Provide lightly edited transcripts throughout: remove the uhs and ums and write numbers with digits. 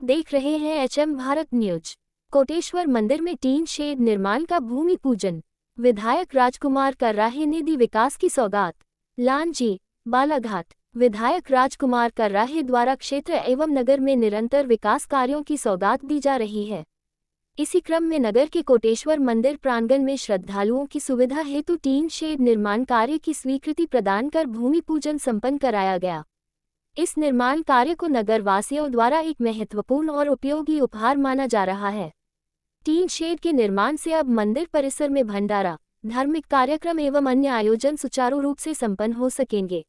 आप देख रहे हैं एचएम भारत न्यूज। कोटेश्वर मंदिर में टीन शेड निर्माण का भूमि पूजन। विधायक राजकुमार कर्राहे ने दी विकास की सौगात। लांजी, बालाघाट। विधायक राजकुमार कर्राहे द्वारा क्षेत्र एवं नगर में निरंतर विकास कार्यों की सौगात दी जा रही है। इसी क्रम में नगर के कोटेश्वर मंदिर प्रांगण में श्रद्धालुओं की सुविधा हेतु टीन शेड निर्माण कार्य की स्वीकृति प्रदान कर भूमि पूजन संपन्न कराया गया। इस निर्माण कार्य को नगर वासियों द्वारा एक महत्वपूर्ण और उपयोगी उपहार माना जा रहा है। टीन शेड के निर्माण से अब मंदिर परिसर में भंडारा, धार्मिक कार्यक्रम एवं अन्य आयोजन सुचारू रूप से संपन्न हो सकेंगे।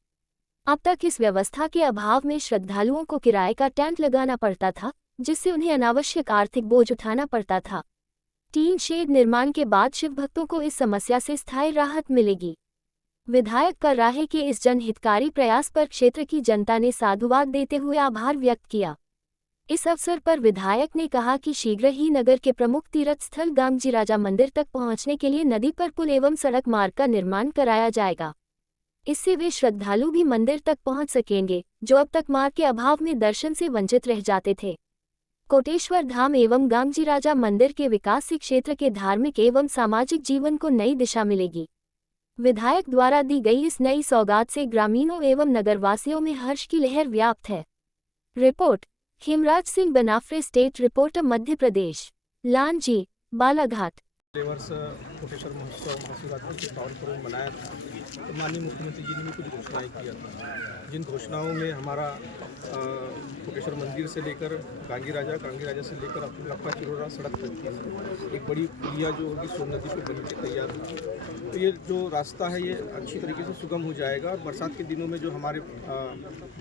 अब तक इस व्यवस्था के अभाव में श्रद्धालुओं को किराए का टेंट लगाना पड़ता था, जिससे उन्हें अनावश्यक आर्थिक बोझ उठाना पड़ता था। टीन शेड निर्माण के बाद शिव भक्तों को इस समस्या से स्थायी राहत मिलेगी। विधायक कर्राहे के इस जनहितकारी प्रयास पर क्षेत्र की जनता ने साधुवाद देते हुए आभार व्यक्त किया। इस अवसर पर विधायक ने कहा कि शीघ्र ही नगर के प्रमुख तीर्थ स्थल गांगजी राजा मंदिर तक पहुंचने के लिए नदी पर पुल एवं सड़क मार्ग का निर्माण कराया जाएगा। इससे वे श्रद्धालु भी मंदिर तक पहुंच सकेंगे, जो अब तक मार्ग के अभाव में दर्शन से वंचित रह जाते थे। कोटेश्वर धाम एवं गांगजी राजा मंदिर के विकास से क्षेत्र के धार्मिक एवं सामाजिक जीवन को नई दिशा मिलेगी। विधायक द्वारा दी गई इस नई सौगात से ग्रामीणों एवं नगरवासियों में हर्ष की लहर व्याप्त है। Report Hemraj Singh Banafre, state reporter, Madhya Pradesh. Lanji, Balaghat. अगले वर्ष कोटेश्वर महोत्सव महाशिवरात्रि के पावन पर्व मनाया था, तो माननीय मुख्यमंत्री जी ने भी कुछ घोषणाएं किया था, जिन घोषणाओं में हमारा कोटेश्वर मंदिर से लेकर गांगी राजा से लेकर अपनी लप्पा चिरोरा सड़क तक की एक बड़ी पुलिया जो होगी सोन नदी पर बन के तैयार होगी। तो ये जो रास्ता है ये अच्छी तरीके से सुगम हो जाएगा और बरसात के दिनों में जो हमारे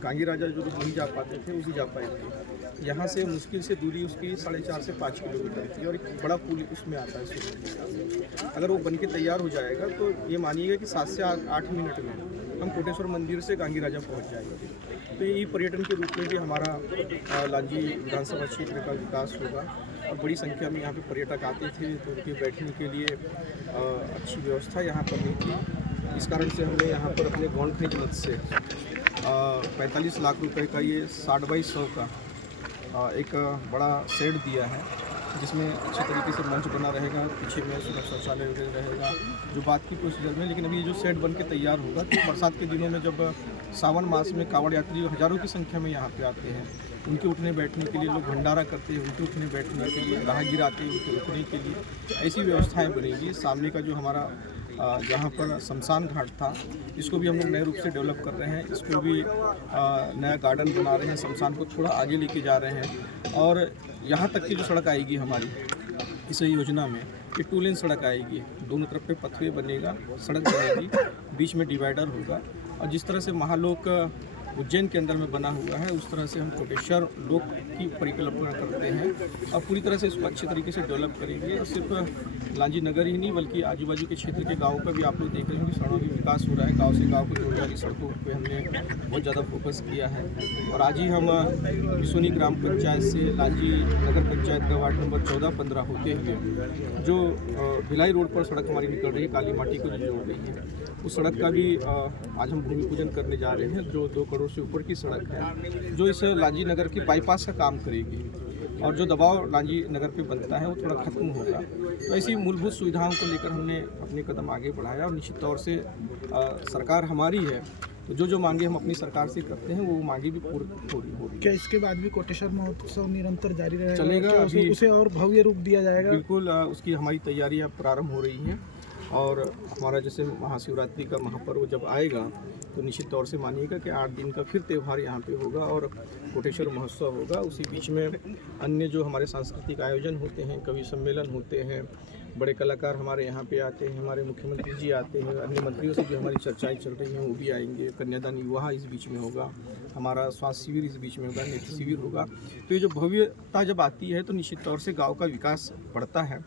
गांगी राजा जो नहीं जा पाते थे वो भी जा पाएंगे। यहाँ से मुश्किल से दूरी उसकी 4.5 से 5 किलोमीटर की और एक बड़ा पुल उसमें आता है। अगर वो बन के तैयार हो जाएगा तो ये मानिएगा कि 7 से 8 मिनट में हम कोटेश्वर मंदिर से गांगी राजा पहुँच जाएंगे। तो ये पर्यटन के रूप में भी हमारा लांजी विधानसभा क्षेत्र का विकास होगा और बड़ी संख्या में यहाँ पे पर्यटक आते थे, तो उनके बैठने के लिए अच्छी व्यवस्था यहाँ पर नहीं थी। इस कारण से हमने यहाँ पर अपने गौंड खनिज मद से 45 लाख रुपए का ये 60 बाई 100 का एक बड़ा शेड दिया है, जिसमें अच्छे तरीके से मंच बना रहेगा, पीछे में सुलभ शौचालय वगैरह रहेगा, जो बात की प्रोसीजर में। लेकिन अभी ये जो शेड बन के तैयार होगा तो बरसात के दिनों में जब सावन मास में कांवड़ यात्री हज़ारों की संख्या में यहाँ पे आते हैं, उनके उठने बैठने के लिए लोग भंडारा करते हैं, उनके उठने बैठने के लिए राहगीर आते हैं, उनके रुकने के लिए ऐसी व्यवस्थाएँ बनेगी। सामने का जो हमारा जहाँ पर शमशान घाट था, इसको भी हम लोग नए रूप से डेवलप कर रहे हैं, इसको भी नया गार्डन बना रहे हैं, शमशान को थोड़ा आगे लेके जा रहे हैं। और यहाँ तक की जो सड़क आएगी हमारी इस योजना में, ये 2 लेन सड़क आएगी, दोनों तरफ पे पथवे बनेगा, सड़क बनेगी, बीच में डिवाइडर होगा। और जिस तरह से महालोक उज्जैन के अंदर में बना हुआ है, उस तरह से हम कोटेश्वर लोक की परिकल्पना करते हैं और पूरी तरह से इसको अच्छे तरीके से डेवलप करेंगे। और सिर्फ लांजी नगर ही नहीं बल्कि आजू बाजू के क्षेत्र के गाँवों का भी आप लोग देख रहे हैं कि सड़कों का विकास हो रहा है। गाँव से गाँव को जोड़ने वाली सड़कों पर हमने बहुत ज़्यादा फोकस किया है। और आज ही हम बिसोनी ग्राम पंचायत से लांजी नगर पंचायत का वार्ड नंबर 14-15 होते हुए जो भिलाई रोड पर सड़क हमारी निकल रही है, काली माटी को जो जोड़ रही है, उस सड़क का भी आज हम भूमि पूजन करने जा रहे हैं, जो 2 करोड़ से ऊपर की सड़क है, जो इस लांजी नगर के बाईपास का काम करेगी और जो दबाव लांजी नगर पे बनता है वो थोड़ा खत्म होगा। तो ऐसी मूलभूत सुविधाओं को लेकर हमने अपने कदम आगे बढ़ाया और निश्चित तौर से सरकार हमारी है, तो जो मांगे हम अपनी सरकार से करते हैं वो मांगे भी पूरी होगी। क्या इसके बाद भी कोटेश्वर महोत्सव निरंतर जारी रहेगा? चलेगा, उसे और भव्य रूप दिया जाएगा? बिल्कुल, उसकी हमारी तैयारियाँ प्रारंभ हो रही हैं और हमारा जैसे महाशिवरात्रि का महापर्व जब आएगा तो निश्चित तौर से मानिएगा कि 8 दिन का फिर त्यौहार यहाँ पे होगा और कोटेश्वर महोत्सव होगा। उसी बीच में अन्य जो हमारे सांस्कृतिक आयोजन होते हैं, कवि सम्मेलन होते हैं, बड़े कलाकार हमारे यहाँ पे आते हैं, हमारे मुख्यमंत्री जी आते हैं, अन्य मंत्रियों से भी हमारी चर्चाएं चल रही हैं, वो भी आएंगे। कन्यादान विवाह इस बीच में होगा, हमारा स्वास्थ्य शिविर इस बीच में होगा, नेत्र शिविर होगा। तो ये जो भव्यता जब आती है तो निश्चित तौर से गाँव का विकास बढ़ता है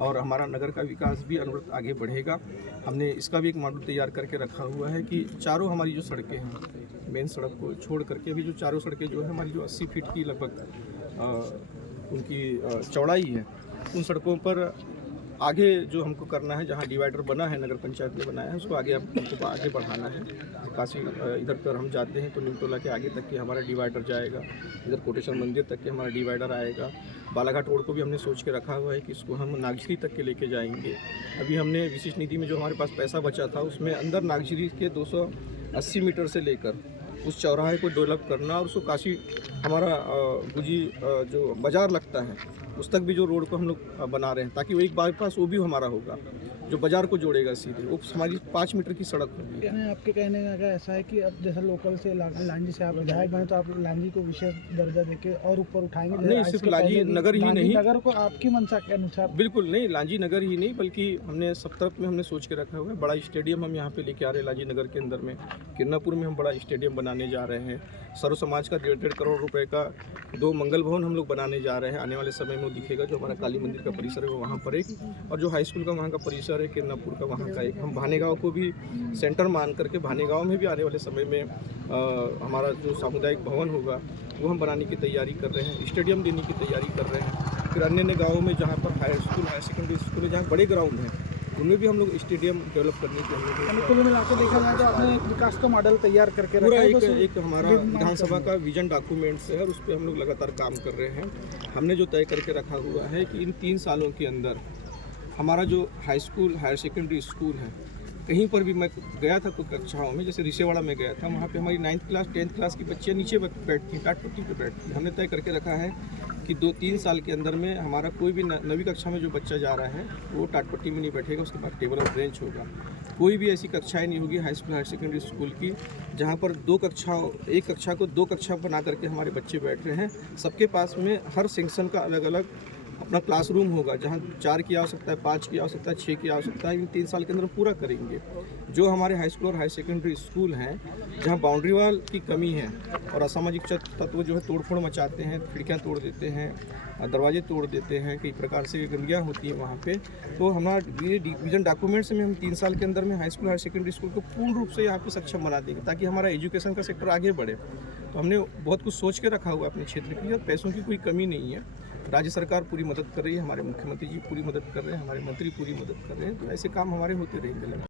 और हमारा नगर का विकास भी अनवरत आगे बढ़ेगा। हमने इसका भी एक मॉडल तैयार करके रखा हुआ है कि चारों हमारी जो सड़कें हैं, मेन सड़क को छोड़ करके भी जो चारों सड़कें जो है हमारी जो 80 फीट की लगभग उनकी चौड़ाई है, उन सड़कों पर आगे जो हमको करना है, जहाँ डिवाइडर बना है, नगर पंचायत ने बनाया है, उसको आगे हमको आगे बढ़ाना है। काशी इधर पर हम जाते हैं तो निमटोला के आगे तक के हमारा डिवाइडर जाएगा, इधर कोटेश्वर मंदिर तक के हमारा डिवाइडर आएगा। बालाघाट रोड को भी हमने सोच के रखा हुआ है कि इसको हम नागझिरी तक के लेके जाएंगे। अभी हमने विशेष निधि में जो हमारे पास पैसा बचा था, उसमें अंदर नागझिरी के 280 मीटर से लेकर उस चौराहे को डेवलप करना और उसको काशी हमारा गुजी जो बाज़ार लगता है उस तक भी जो रोड को हम लोग बना रहे हैं, ताकि वो एक बाईपास वो भी हमारा होगा जो बाज़ार को जोड़ेगा सीधे। वो हमारी 5 मीटर की सड़क होगी। आपके कहने का ऐसा है कि अब जैसा लोकल से लांजी से आप विधायक बने तो आप लांजी को विशेष दर्जा देके और ऊपर उठाएंगे? नहीं, सिर्फ लांजी नगर ही नहीं, नगर को आपकी मंशा के अनुसार? बिल्कुल नहीं, लांजी नगर ही नहीं बल्कि हमने सब तरफ में हमने सोच के रखा हुआ है। बड़ा स्टेडियम हम यहाँ पे लेके आ रहे हैं लांजी नगर के अंदर में। किरनापुर में हम बड़ा स्टेडियम बनाने जा रहे हैं। सर्व समाज का 1.5 करोड़ रुपए का 2 मंगल भवन हम लोग बनाने जा रहे हैं। आने वाले समय में वो दिखेगा। जो हमारा काली मंदिर का परिसर है वो वहाँ पर एक, और जो हाई स्कूल का वहाँ का परिसर है किरनापुर का वहाँ का एक। हम भानेगांव को भी सेंटर मान करके भानेगांव में भी आने वाले समय में हमारा जो सामुदायिक भवन होगा वो हम बनाने की तैयारी कर रहे हैं। स्टेडियम देने की तैयारी कर रहे हैं। फिर अन्य गाँवों में जहाँ पर high school, higher secondary school है, जहाँ बड़े ग्राउंड हैं, उनमें भी हम लोग स्टेडियम डेवलप करने की हमने कुल मिलाकर देखा जाए तो आपने एक विकास का मॉडल तैयार करके पूरा रखा है। एक हमारा विधानसभा का विजन डॉक्यूमेंट्स है और उस पर हम लोग लगातार काम कर रहे हैं। हमने जो तय करके रखा हुआ है कि इन 3 सालों के अंदर हमारा जो high school, higher secondary school है, कहीं पर भी मैं गया था कुछ कक्षाओं में, जैसे रिसेवाड़ा में गया था, वहाँ पे हमारी 9th क्लास 10th क्लास की बच्चियाँ नीचे बैठती, टाट पट्टी पे बैठती। हमने तय करके रखा है कि 2-3 साल के अंदर में हमारा कोई भी 9वीं कक्षा में जो बच्चा जा रहा है वो टाट पट्टी में नहीं बैठेगा, उसके बाद टेबल और बेंच होगा। कोई भी ऐसी कक्षाएं नहीं होगी high school, higher secondary school की जहाँ पर एक कक्षा को 2 कक्षा बना करके हमारे बच्चे बैठ रहे हैं। सबके पास में हर सेक्शन का अलग अलग अपना क्लासरूम होगा, जहाँ 4 की आवश्यकता है, 5 की आवश्यकता है, 6 की आवश्यकता है। इन 3 साल के अंदर पूरा करेंगे। जो हमारे हाई स्कूल और हाई सेकेंडरी स्कूल हैं जहाँ बाउंड्री वाल की कमी है और असामाजिक तत्व जो है तोड़फोड़ मचाते हैं, खिड़कियाँ तोड़ देते हैं, दरवाजे तोड़ देते हैं, कई प्रकार से गंदगियाँ होती है वहाँ पे, तो हमारा ये विजन डॉक्यूमेंट्स में हम 3 साल के अंदर में high school, higher secondary school को पूर्ण रूप से यहाँ पे सक्षम बना देंगे, ताकि हमारा एजुकेशन का सेक्टर आगे बढ़े। तो हमने बहुत कुछ सोच के रखा हुआ अपने क्षेत्र की, और पैसों की कोई कमी नहीं है। राज्य सरकार पूरी मदद कर रही है, हमारे मुख्यमंत्री जी पूरी मदद कर रहे हैं, हमारे मंत्री पूरी मदद कर रहे हैं। तो ऐसे काम हमारे होते रहेंगे।